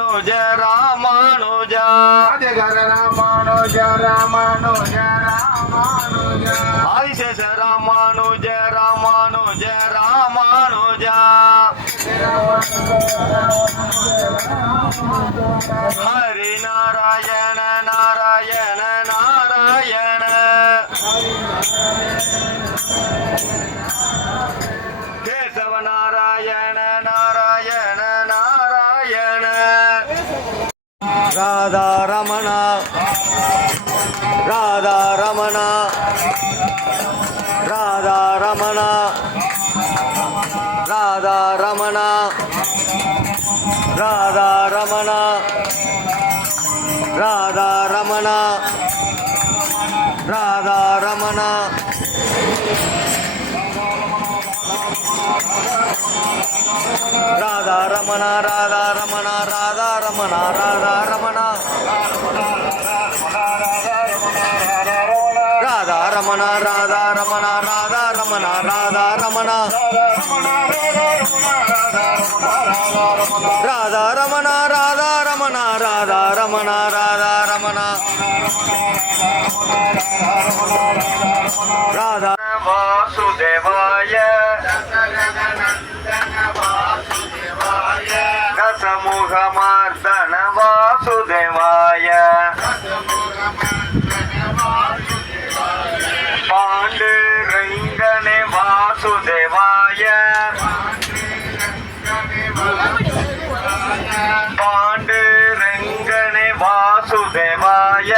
ராமானுஜ ராமானுஜ ராமானுஜ ராமானுஜ ஆதிசேஷ ராமானுஜ ராமானுஜ ராமானுஜ ஹரி நாராயண நாராயண நாராயண கேசவ நாராயண நாராயண நாராயண ராதா ரமணா ராதா ரமணா ராதா ரமணா ராதா ரமணா ராதா ரமணா ராதா ரமணா ராதா ரமணா ராதா ரமணா ராதா ரமணா ராதா ரமணா ராதா ரமணா ராதா ரமணா ராதா ரமணா ராதா ரமணா ராதா ரமணா ராதா ரமணா ராதா ரமணா ராதா ரமணா ராதா ரமணா ராதா வாசுதேவாய ரசமுகமர்தன வாசுதேவாய பாண்டுரங்கனே வாசுதேவாய பாண்டுரங்கனே வாசுதேவாய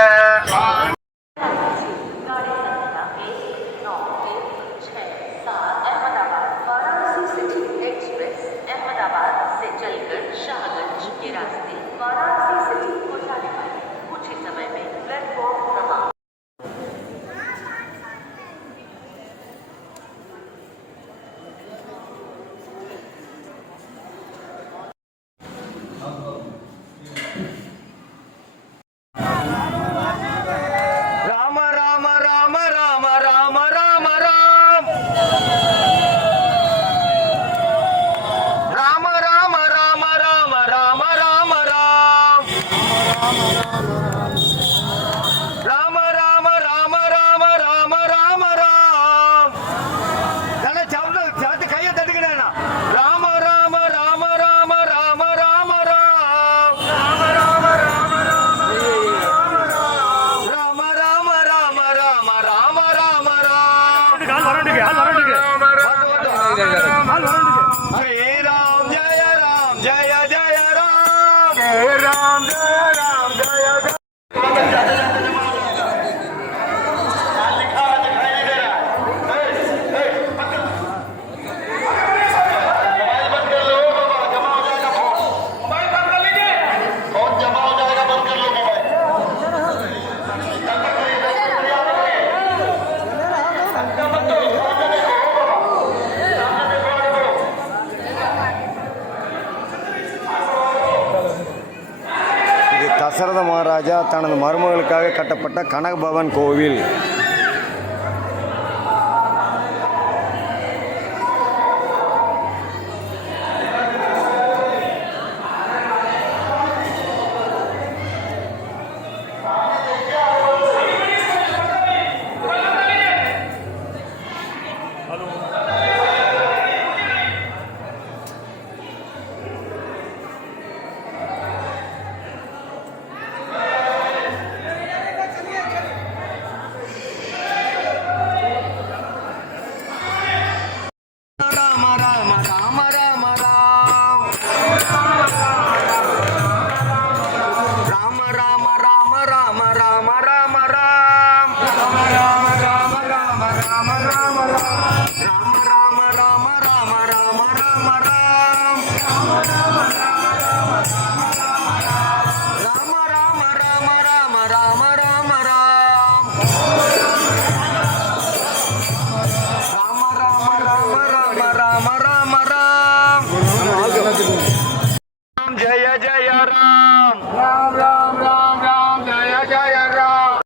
தசரத மகாராஜா தனது மருமகளுக்காக கட்டப்பட்ட கனக பவன் கோவில். जय जय राम राम राम राम राम जय जय राम.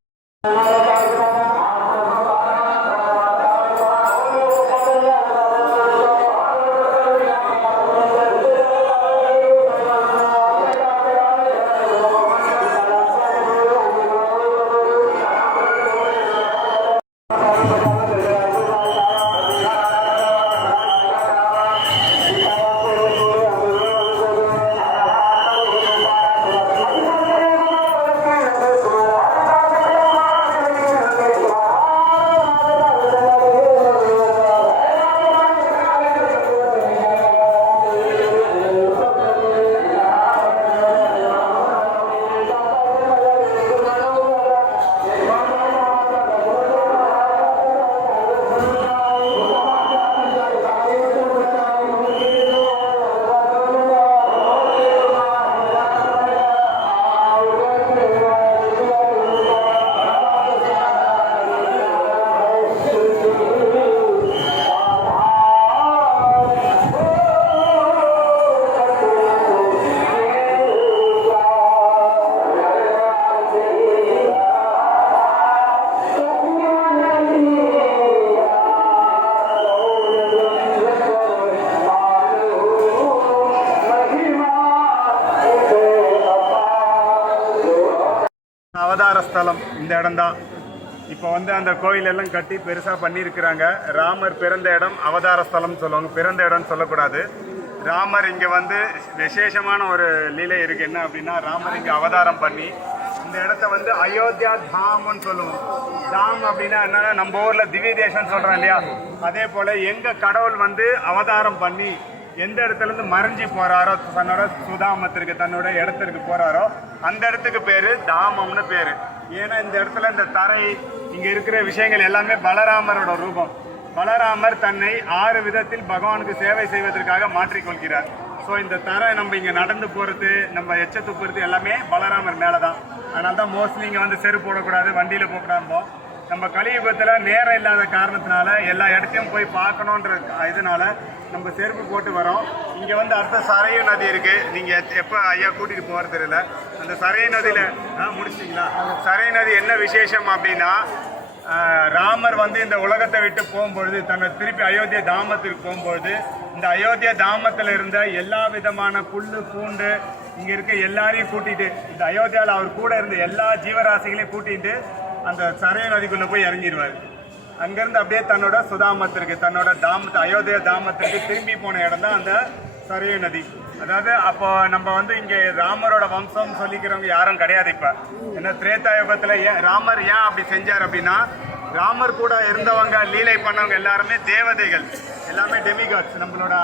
அவதார ஸ்தலம் இந்த இடம்தான். இப்போ வந்து அந்த கோயில் எல்லாம் கட்டி பெருசாக பண்ணியிருக்கிறாங்க. ராமர் பிறந்த இடம் அவதார ஸ்தலம்னு சொல்லுவாங்க, பிறந்த இடம்னு சொல்லக்கூடாது. ராமர் இங்கே வந்து விசேஷமான ஒரு லீலை இருக்குது. என்ன அப்படின்னா, ராமர் இங்கே அவதாரம் பண்ணி இந்த இடத்த வந்து அயோத்தியா தாம்னு சொல்லுவோம். தாம் அப்படின்னா என்னன்னா, நம்ம ஊரில் திவ்ய தேசம்னு சொல்கிறோம் இல்லையா, அதே போல் எங்கள் கடவுள் வந்து அவதாரம் பண்ணி எந்த இடத்துலேருந்து மறைஞ்சி போகிறாரோ, தன்னோட சுதாமத்திற்கு தன்னோட இடத்திற்கு போகிறாரோ அந்த இடத்துக்கு பேர் தாமம்னு பேர். ஏன்னா இந்த இடத்துல இந்த தரை, இங்கே இருக்கிற விஷயங்கள் எல்லாமே பலராமரோட ரூபம். பலராமர் தன்னை 6 விதத்தில் பகவானுக்கு சேவை செய்வதற்காக மாற்றிக்கொள்கிறார். ஸோ இந்த தரை நம்ம இங்கே நடந்து போகிறது, நம்ம எச்ச துப்புறது எல்லாமே பலராமர் மேலே தான். அதனால தான் மோஸ்ட்லி இங்கே வந்து செருப்பு போடக்கூடாது, வண்டியில் போகக்கூடாதுப்போ. நம்ம கலியுகத்தில் நேரம் இல்லாத காரணத்தினால எல்லா இடத்தையும் போய் பார்க்கணுன்ற இதனால நம்ம செருப்பு போட்டு வரோம். இங்கே வந்து அடுத்த சரையு நதி இருக்குது. நீங்கள் எப்போ ஐயா கூட்டிகிட்டு போகிறது தெரியல. அந்த சரையு நதியில் முடிச்சிங்களா? சரையு நதி என்ன விசேஷம் அப்படின்னா, ராமர் வந்து இந்த உலகத்தை விட்டு போகும்பொழுது, தன்னை திருப்பி அயோத்தியா தாமத்துக்கு போகும்பொழுது, இந்த அயோத்தியா தாமத்தில் இருந்த எல்லா விதமான புல்லு பூண்டு இங்கே இருக்க எல்லாரையும் கூட்டிகிட்டு, இந்த அயோத்தியாவில் அவர் கூட இருந்த எல்லா ஜீவராசிகளையும் கூட்டிகிட்டு அந்த சரையு நதிக்குள்ளே போய் இறங்கிடுவார். அங்கேருந்து அப்படியே தன்னோட சுதாமத்திற்கு, தன்னோட அயோத்தியா தாமத்திற்கு திரும்பி போன இடம் தான் அந்த சரையு நதி. அதாவது அப்போ நம்ம வந்து இங்கே ராமரோட வம்சம் சொல்லிக்கிறவங்க யாரும் கிடையாது. இப்போ ஏன்னா திரேதா யுகத்தில் ராமர் ஏன் அப்படி செஞ்சார் அப்படின்னா, ராமர் கூட இருந்தவங்க லீலை பண்ணவங்க எல்லாருமே தேவதைகள், எல்லாமே டெமிகாட்ஸ். நம்மளோட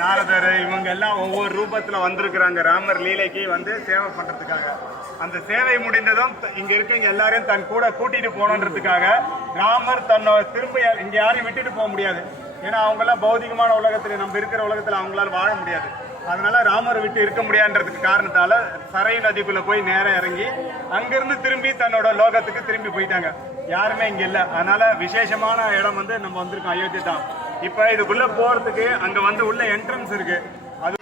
நாரதர் இவங்க எல்லாம் ஒவ்வொரு ரூபத்தில் வந்திருக்கிறாங்க ராமர் லீலைக்கு வந்து சேவை பண்ணுறதுக்காக. அந்த சேவை முடிந்ததும் இங்கே இருக்கவங்க எல்லாரையும் தன் கூட கூட்டிகிட்டு போகணுன்றதுக்காக ராமர் தன்னோட திரும்ப இங்கே யாரையும் விட்டுட்டு போக முடியாது. ஏன்னா அவங்கெல்லாம் பௌதிகமான உலகத்தில், நம்ம இருக்கிற உலகத்தில் அவங்களால வாழ முடியாது. அதனால ராமரை விட்டு இருக்க முடியாதுன்றதுக்கு காரணத்தால சரையு நதிக்குள்ள போய் நேரம் இறங்கி அங்கிருந்து திரும்பி தன்னோட லோகத்துக்கு திரும்பி போயிட்டாங்க. யாருமே இங்க இல்லை. அதனால விசேஷமான இடம் வந்து நம்ம வந்திருக்கோம் அயோத்தி தான். இப்ப இதுக்குள்ள போறதுக்கு அங்க வந்து உள்ள என்ட்ரன்ஸ் இருக்கு. அது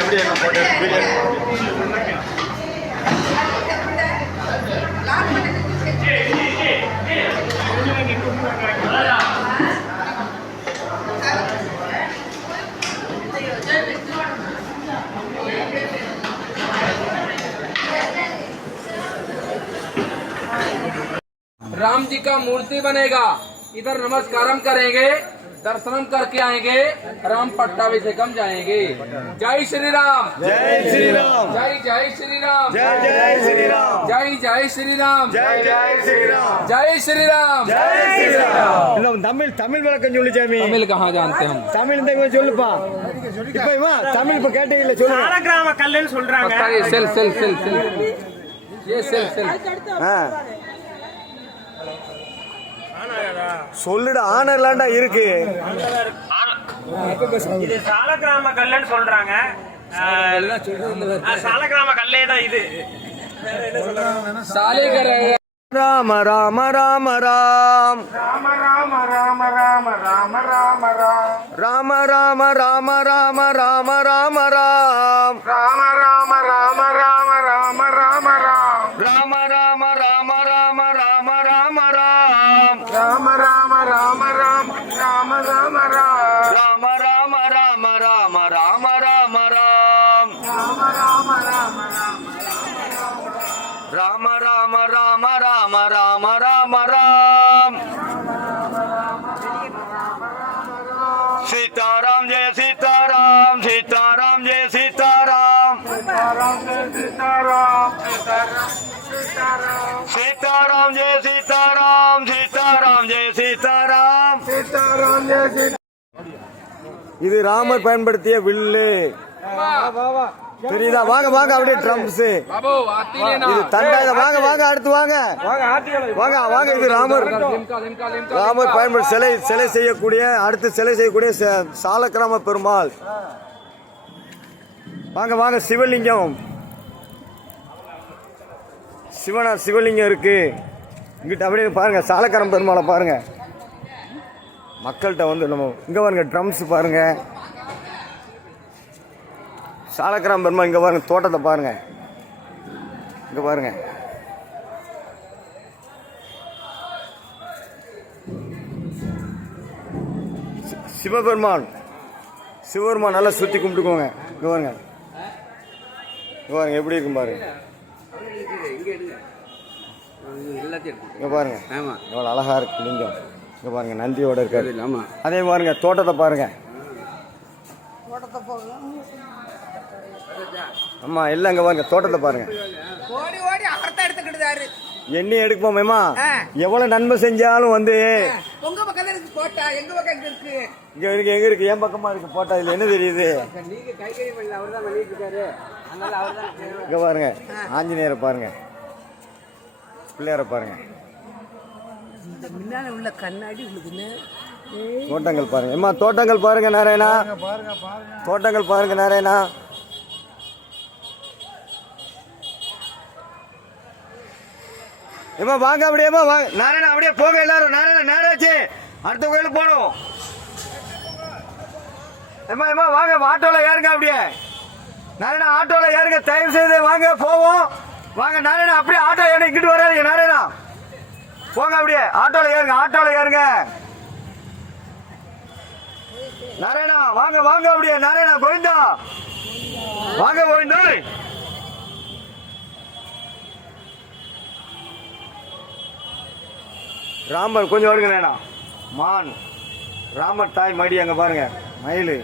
அப்படியே राम जी का मूर्ति बनेगा, इधर नमस्कारम करेंगे, दर्शनम करके आएंगे, राम पट्टाभिषेकम जाएंगे। जय श्री राम, जय श्री राम, जय जय श्री राम, जय जय श्री राम, जय जय श्री राम, जय जय श्री राम, जय श्री राम, जय श्री राम. தமிழ் விளக்கம் சொல்லு சாமி. तमिल कहाँ जानते हम? தமிழ் இந்த சொல்லுப்பா. இப்ப தமிழ் இப்ப கேட்டீங்கல்ல, சொல்லுங்க. சாலக்கிராம கல்லுன்னு சொல்றாங்க. सेल सेल सेल सेल, ये सेल सेल. சொல்லுடா, ஆனர்லாண்டா இருக்கு. இது சாலக்கிராம கல்லுன்னு சொல்றாங்க. சாலக்கிராம கல்லே தான் இது. साले कर ராம ராம ராம ராம், ராம ராம ராம ராம ராம ராம ராம், ராம ராம ராம ராம ராம ராம ராம், ராம ராம ராம ராம ராம ராம ராம், ராம ராம ராம ராம ராம ராம ராம், ராம ராம ராம ராம் ராம ராம ராம், ராம ராம ராம ராம ராம ராம ராம், ராம ராம ராம ராம ராம ராம ராம ராம ராம ராம ராம், सीताराम जय सीताराम, सीताराम जय सीताराम, सीताराम जय सीताराम, सीताराम जय सीताराम, सीताराम जय सीताराम, सीताराम जय सीताराम. இது ராமர் பயன்படுத்திய வில்லு. தெரியுதா? வாங்க வாங்க, அப்படியே ட்ரம்ஸ். बाबू आती है ना, இது தண்டாயுத. வாங்க வாங்க, அடுத்து வாங்க வாங்க வாங்க. இது ராமர் लिमका लिमका लिमका ராமர் பயன்படுத்தி சிலை செய்யக்கூடிய, அடுத்து சிலை செய்யக்கூடிய சாலக்கிராம பெருமாள். வாங்க வாங்க. சிவலிங்கம், சிவலிங்கம் இருக்கு இங்கிட்ட. அப்படியே பாருங்க, சாலக்கிராம பெருமாளை பாருங்க. மக்கள்கிட்ட வந்து நம்ம இங்க பாருங்க, ட்ரம்ஸ் பாருங்க. சாலக்கிராம பெருமாள் இங்க பாருங்க, தோட்டத்தை பாருங்க, இங்க பாருங்க. சிவபெருமான் நல்லா சுற்றி கும்பிட்டுக்கோங்க. இங்கே பாருங்க, இங்கே பாருங்க எப்படி இருக்கும் பாருங்க. இங்கே பாருங்க எவ்வளோ அழகா இருக்கு லிங்கம். இங்கே பாருங்க நந்தியோட இருக்காரு. அதே பாருங்க தோட்டத்தை பாருங்க. ஆமா எல்லாம் இங்கே பாருங்க தோட்டத்தை பாருங்க. எண்ணி எடுப்போமேமா எவ்வளவு நன்மை செஞ்சாலும் வந்து உங்க பக்கம் இருக்கு போட்டா, எங்க பக்கம் இருக்கு. இங்க இருக்கு எங்க இருக்கு என் பக்கமா இருக்கு போட்டா. இதுல என்ன தெரியுது? நீங்க கைகறி பண்ணல, அவர்தான் பண்ணிட்டு இருக்காரு. அதனால அவர்தான். இங்க பாருங்க ஆஞ்சநேயரை பாருங்க, பிள்ளையார பாருங்க. இந்த முன்னால உள்ள கண்ணாடி உங்களுக்கு தோட்டங்கள் பாருங்க. அம்மா தோட்டங்கள் பாருங்க நாராயணா, தோட்டங்கள் பாருங்க நாராயணா. ஏமா வாங்க அப்படியே வாங்க நாராயணா, அப்படியே போக எல்லாரும். நாராயணா நேராச்சு, அடுத்த கோயிலுக்கு போகணும். ஏமா வாங்க ஆட்டோல ஏறுங்க. அப்படியே நாராயணா ஆட்டோல ஏறுங்க, தயவு செய்து வாங்க போவோம். வாங்க நாராயணா, அப்படியே ஆட்டோ ஏற இங்கிட்டு வராதீங்க. நாராயணா போங்க, அப்படியே ஆட்டோல ஏறுங்க, ஆட்டோல ஏறுங்க. நாராயணா வாங்க அப்படியே. நாராயணா கோவிந்தா வாங்க கோவிந்தா. ராமர் கொஞ்சம் வருங்க நேனா. மான் ராமர் தாய் மடி அங்க பாருங்க, மயில்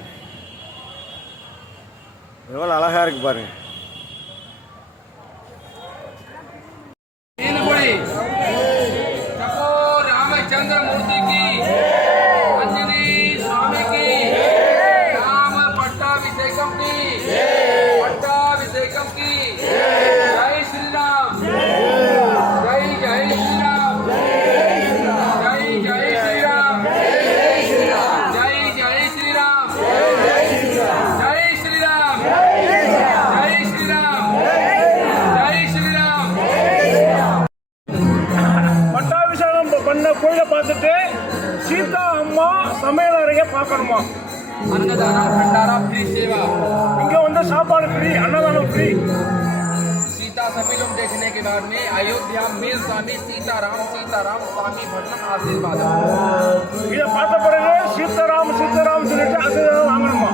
எவ்வளவு அழகா இருக்கு பாருங்க. रामचंद्र मूर्ति की, अंजनी स्वामी की, राम पट्टाभिषेकम की, पट्टाभिषेकम की। जय श्री राम, जय जय श्री राम, जय जय श्री राम, जय जय श्री राम, जय श्री राम, जय श्री राम, जय श्री राम। பட்டாபிஷேகம் பண்ண கோயிலை பார்த்துட்டு சீதா அம்மா சமையல் அறைய பார்க்கணுமா? अन्नदान भंडारा फ्री सेवा, இங்க வந்து சாப்பாடு ஃப்ரீ, அன்னதானம் ஃப்ரீ. सीता सम्मिलन देखने के बाद में अयोध्या में स्वामी सीताराम स्वामी भट्टम आशीर्वाद। இதை பார்த்த பிறகு சீதாராம் சொல்லிட்டு அது வாங்கணுமா?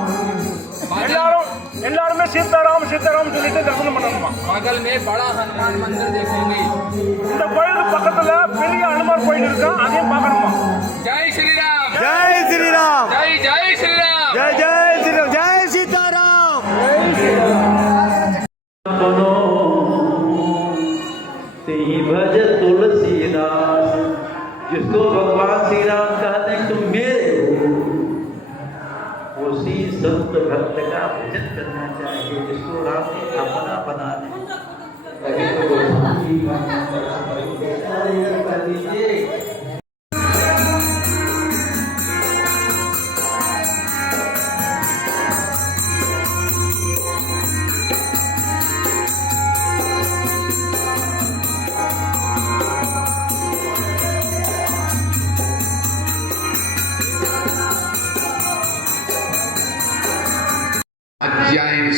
எல்லாருமே சீதாராம் சொல்லிட்டு தரிசனம் பண்ணணுமா? बगल में बड़ा हनुमान मंदिर देखेंगे। இந்த கோயிலுக்கு பக்கத்துல பெரிய அனுமார் கோயில் இருக்கா, அதையும் பார்க்கணுமா? जय श्री राम, ஜெய் ஸ்ரீராம், जय जय श्री राम, ஜெய் ஜெய் ஸ்ரீராம், ஜெய் சீதாராம். ही भज तुलसीदास, जिसको भगवान श्री राम कहते हैं तुम मेरे हो, उसी संत भक्त का भजन करना चाहिए, जिसको राम ने अपना बना दिया।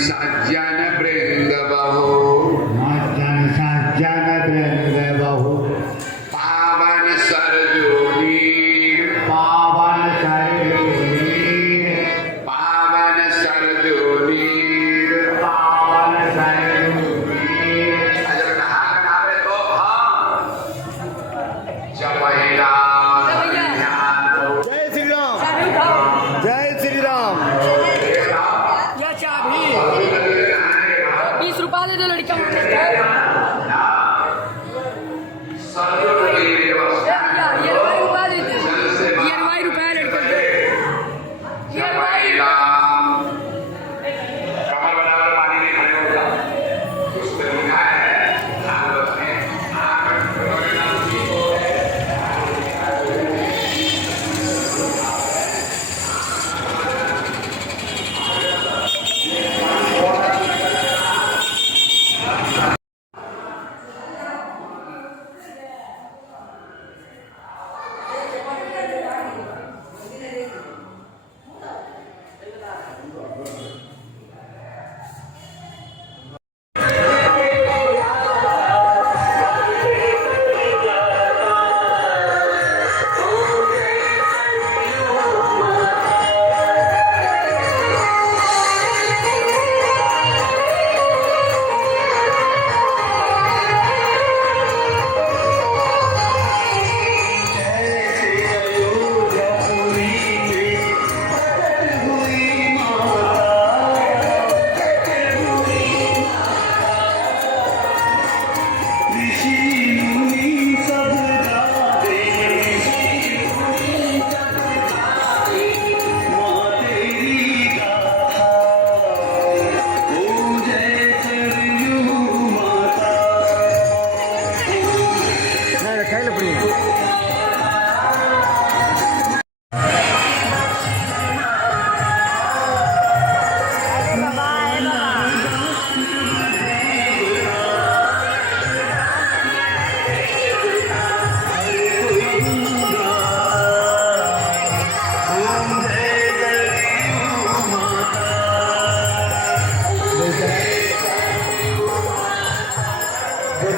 सज्जन वृंद बहु, पावन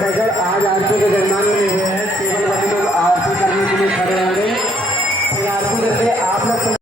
बजट आज आरती के दरमियान में हुए हैं। केवल वही लोग आरती करने के लिए खड़े होंगे। फिर आरती करके आप लोग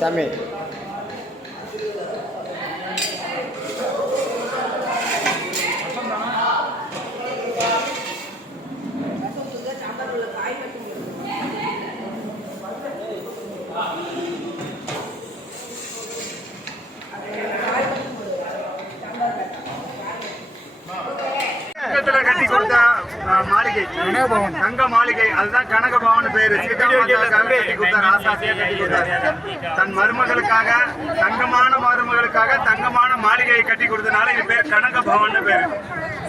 सामने கட்டி கொடுத்த மாளிகை தங்க மாளிகை, அதுதான் கனக பவன் பேரு. கட்டி கொடுத்த ராசாசியா கட்டி கொடுத்தாரு. தன் மருமகளுக்காக, தங்கமான மருமகளுக்காக தங்கமான மாளிகையை கட்டி கொடுத்தனால இது பேர் கனக பவன் பேரு.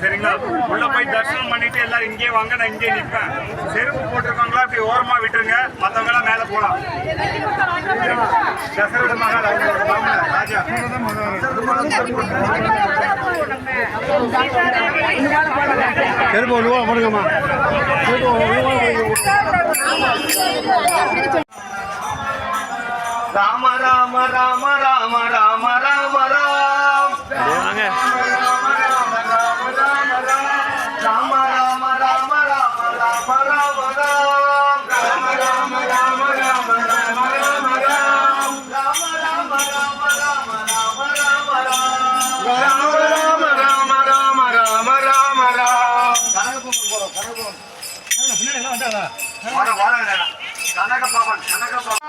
சரிங்களா? உள்ள போய் தரிசனம் பண்ணிட்டு எல்லாரும் இங்கே வாங்க, நான் இங்கே நிற்பேன். செருப்பு போட்டிருக்காங்களா இப்படி ஓரமா விட்டுருங்க, மற்றவங்க எல்லாம் மேல போலாம். தசரத மகால் ராஜா செருப்பு ஒழுவா போடுங்கம்மா. ராம ராம ராம ராம ராம ராம ராம் ராம ராம ராம ராம ராம ராம ராம ராம ராம ராம ராம ராம ராம ராம ராம ராம் ராம ராம ராம ராம ராம ராம ராம் ராம ராம ராம ராம ராம ராம். கனக பவன் கனக பவன்